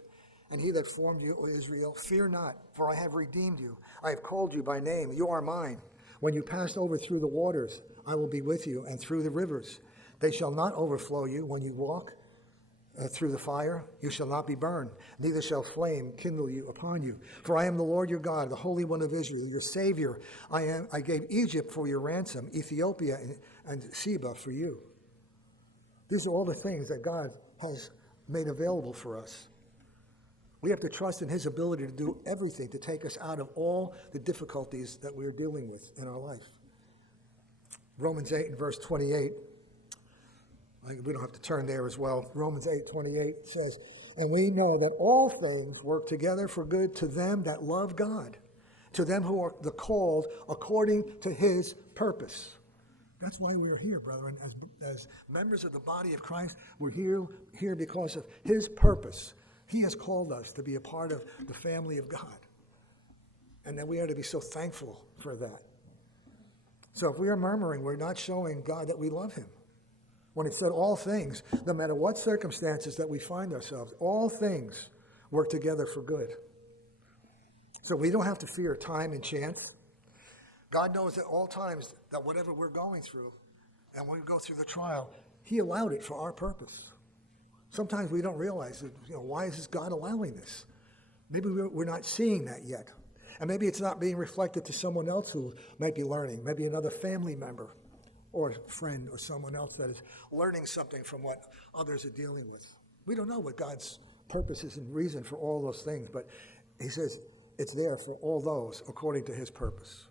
and he that formed you, O Israel, fear not, for I have redeemed you. I have called you by name. You are mine. When you passed over through the waters, I will be with you, and through the rivers. They shall not overflow you. When you walk through the fire, you shall not be burned, neither shall flame kindle you upon you. For I am the Lord your God, the Holy One of Israel, your Savior. I gave Egypt for your ransom, Ethiopia and Sheba for you." These are all the things that God has made available for us. We have to trust in his ability to do everything to take us out of all the difficulties that we are dealing with in our life. Romans 8 and verse 28. We don't have to turn there as well. Romans 8:28 says, "And we know that all things work together for good to them that love God, to them who are the called according to his purpose." That's why we're here, brethren. As members of the body of Christ, we're here because of his purpose. He has called us to be a part of the family of God. And that we are to be so thankful for that. So if we are murmuring, we're not showing God that we love him. When he said all things, no matter what circumstances that we find ourselves, all things work together for good. So we don't have to fear time and chance. God knows at all times that whatever we're going through, and when we go through the trial, he allowed it for our purpose. Sometimes we don't realize that, why is this God allowing this? Maybe we're not seeing that yet. And maybe it's not being reflected to someone else who might be learning, maybe another family member or friend or someone else that is learning something from what others are dealing with. We don't know what God's purpose is and reason for all those things, but he says it's there for all those according to his purpose.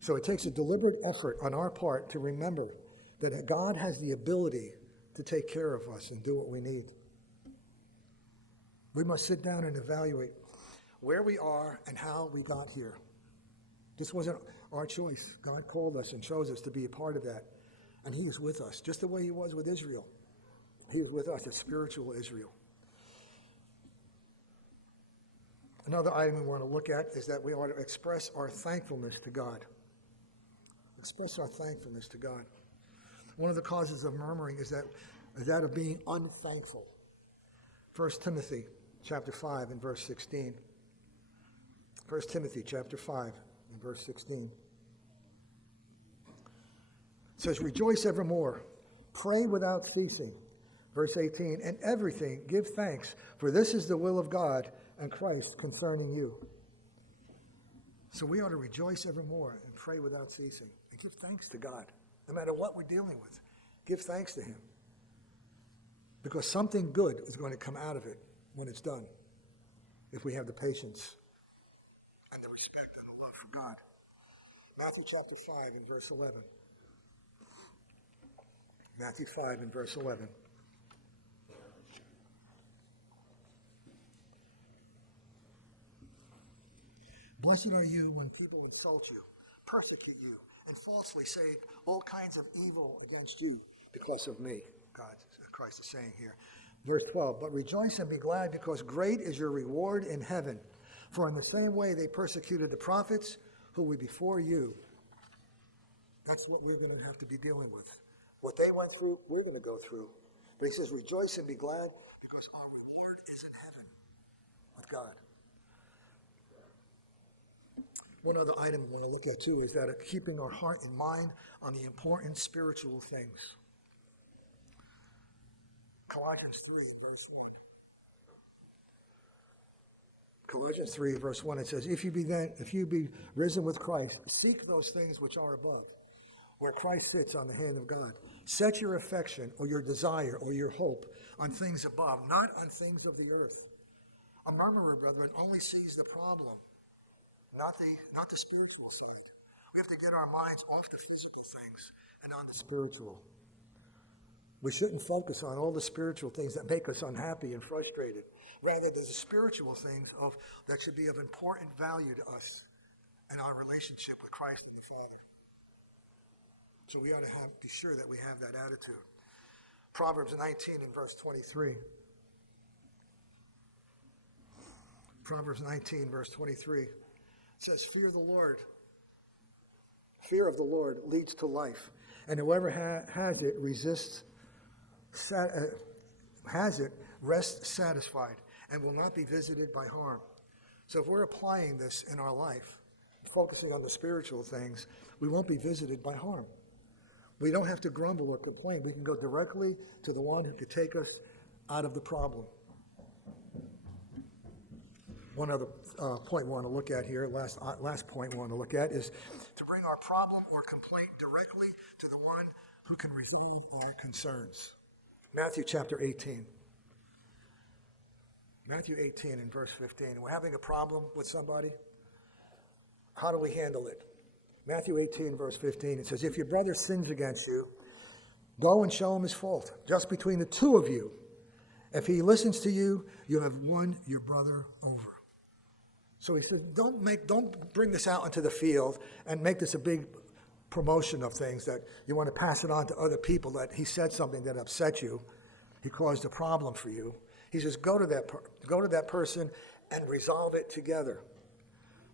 So it takes a deliberate effort on our part to remember that God has the ability to take care of us and do what we need. We must sit down and evaluate where we are and how we got here. This wasn't our choice. God called us and chose us to be a part of that. And he is with us, just the way he was with Israel. He is with us as spiritual Israel. Another item we want to look at is that we ought to express our thankfulness to God. Express our thankfulness to God. One of the causes of murmuring is that is that of being unthankful. 1 Timothy chapter 5 and verse 16. 1 Timothy chapter 5 and verse 16. It says, rejoice evermore, pray without ceasing. Verse 18, and everything give thanks, for this is the will of God and Christ concerning you. So we ought to rejoice evermore and pray without ceasing and give thanks to God, no matter what we're dealing with. Give thanks to him. Because something good is going to come out of it when it's done, if we have the patience and the respect and the love for God. Matthew chapter 5 and verse 11. Matthew 5 and verse 11. Blessed are you when people insult you, persecute you, and falsely say all kinds of evil against you because of me. Christ is saying here. Verse 12, but rejoice and be glad, because great is your reward in heaven. For in the same way they persecuted the prophets who were before you. That's what we're going to have to be dealing with. What they went through, we're going to go through. But he says, rejoice and be glad, because our reward is in heaven with God. One other item we're going to look at too is that of keeping our heart and mind on the important spiritual things. Colossians 3, verse 1. Colossians 3, verse 1, it says, if you be risen with Christ, seek those things which are above, where Christ sits on the hand of God. Set your affection or your desire or your hope on things above, not on things of the earth. A murmurer, brethren, only sees the problem, not the spiritual side. We have to get our minds off the physical things and on the spiritual. We shouldn't focus on all the spiritual things that make us unhappy and frustrated. Rather, there's the spiritual things that should be of important value to us and our relationship with Christ and the Father. So we ought to be sure that we have that attitude. Proverbs 19 and verse 23. Proverbs 19, verse 23. It says, fear of the Lord leads to life, and whoever has it rests satisfied and will not be visited by harm. So if we're applying this in our life, focusing on the spiritual things, we won't be visited by harm. We don't have to grumble or complain. We can go directly to the one who could take us out of the problem. One other point we want to look at here, last point we want to look at, is to bring our problem or complaint directly to the one who can resolve our concerns. Matthew chapter 18. Matthew 18 and verse 15. We're having a problem with somebody. How do we handle it? Matthew 18 verse 15. It says, if your brother sins against you, go and show him his fault, just between the two of you. If he listens to you, you have won your brother over. So he says, don't bring this out into the field and make this a big promotion of things that you want to pass it on to other people, that he said something that upset you, he caused a problem for you. He says, go to that person and resolve it together.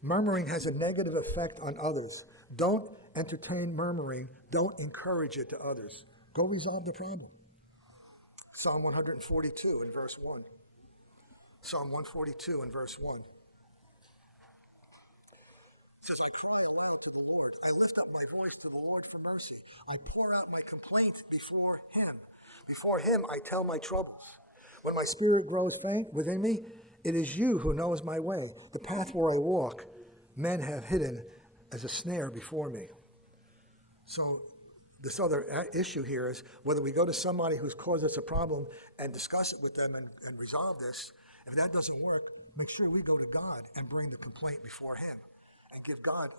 Murmuring has a negative effect on others. Don't entertain murmuring. Don't encourage it to others. Go resolve the problem. Psalm 142 and verse 1. Psalm 142 and verse 1. It says, I cry aloud to the Lord. I lift up my voice to the Lord for mercy. I pour out my complaint before him. Before him I tell my troubles. When my spirit grows faint within me, it is you who knows my way. The path where I walk, men have hidden as a snare before me. So this other issue here is whether we go to somebody who's caused us a problem and discuss it with them and resolve this. If that doesn't work, make sure we go to God and bring the complaint before him. And give God,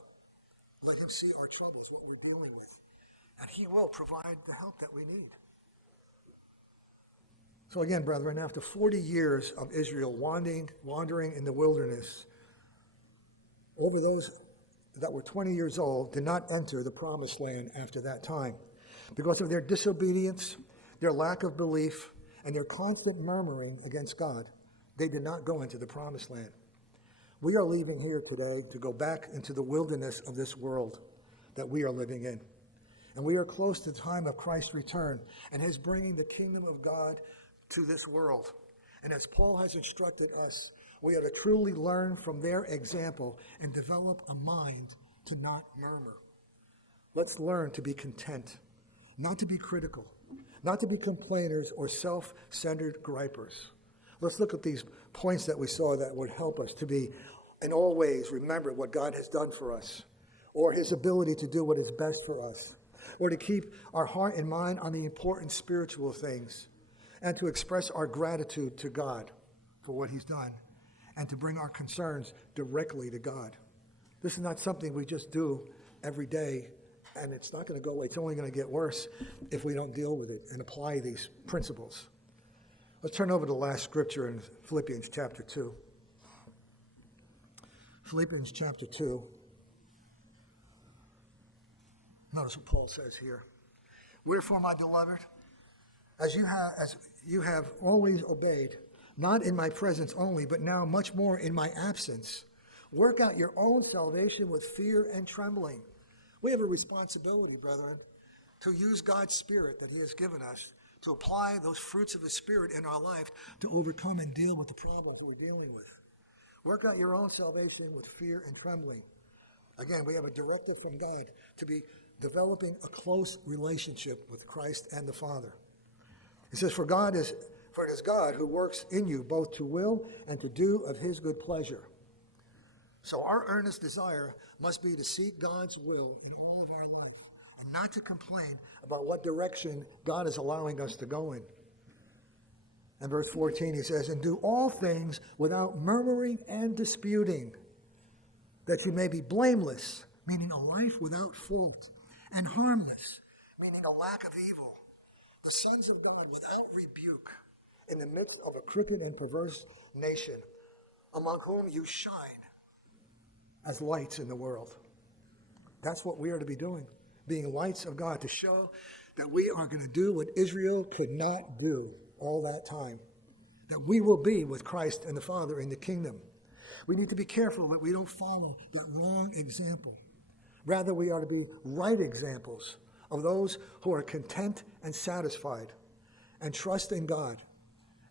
let him see our troubles, what we're dealing with. And he will provide the help that we need. So again, brethren, after 40 years of Israel wandering in the wilderness, over those that were 20 years old did not enter the promised land after that time. Because of their disobedience, their lack of belief, and their constant murmuring against God, they did not go into the promised land. We are leaving here today to go back into the wilderness of this world that we are living in. And we are close to the time of Christ's return and his bringing the kingdom of God to this world. And as Paul has instructed us, we are to truly learn from their example and develop a mind to not murmur. Let's learn to be content, not to be critical, not to be complainers or self-centered gripers. Let's look at these points that we saw that would help us to be, in all ways, remember what God has done for us, or his ability to do what is best for us, or to keep our heart and mind on the important spiritual things, and to express our gratitude to God for what he's done, and to bring our concerns directly to God. This is not something we just do every day, and it's not going to go away. It's only going to get worse if we don't deal with it and apply these principles. Let's turn over to the last scripture in Philippians chapter 2. Philippians chapter 2. Notice what Paul says here. Wherefore, my beloved, as you have always obeyed, not in my presence only, but now much more in my absence, work out your own salvation with fear and trembling. We have a responsibility, brethren, to use God's Spirit that he has given us to apply those fruits of his Spirit in our life to overcome and deal with the problems we're dealing with. Work out your own salvation with fear and trembling. Again, we have a directive from God to be developing a close relationship with Christ and the Father. It says, for it is God who works in you both to will and to do of his good pleasure. So our earnest desire must be to seek God's will in all of our life and not to complain about what direction God is allowing us to go in. And verse 14, he says, and do all things without murmuring and disputing, that you may be blameless, meaning a life without fault, and harmless, meaning a lack of evil, the sons of God without rebuke, in the midst of a crooked and perverse nation, among whom you shine as lights in the world. That's what we are to be doing, being lights of God, to show that we are going to do what Israel could not do all that time, that we will be with Christ and the Father in the kingdom. We need to be careful that we don't follow that wrong example. Rather, we are to be right examples of those who are content and satisfied and trust in God.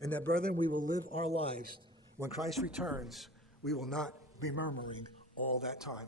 And that, brethren, we will live our lives. When Christ returns, we will not be murmuring all that time.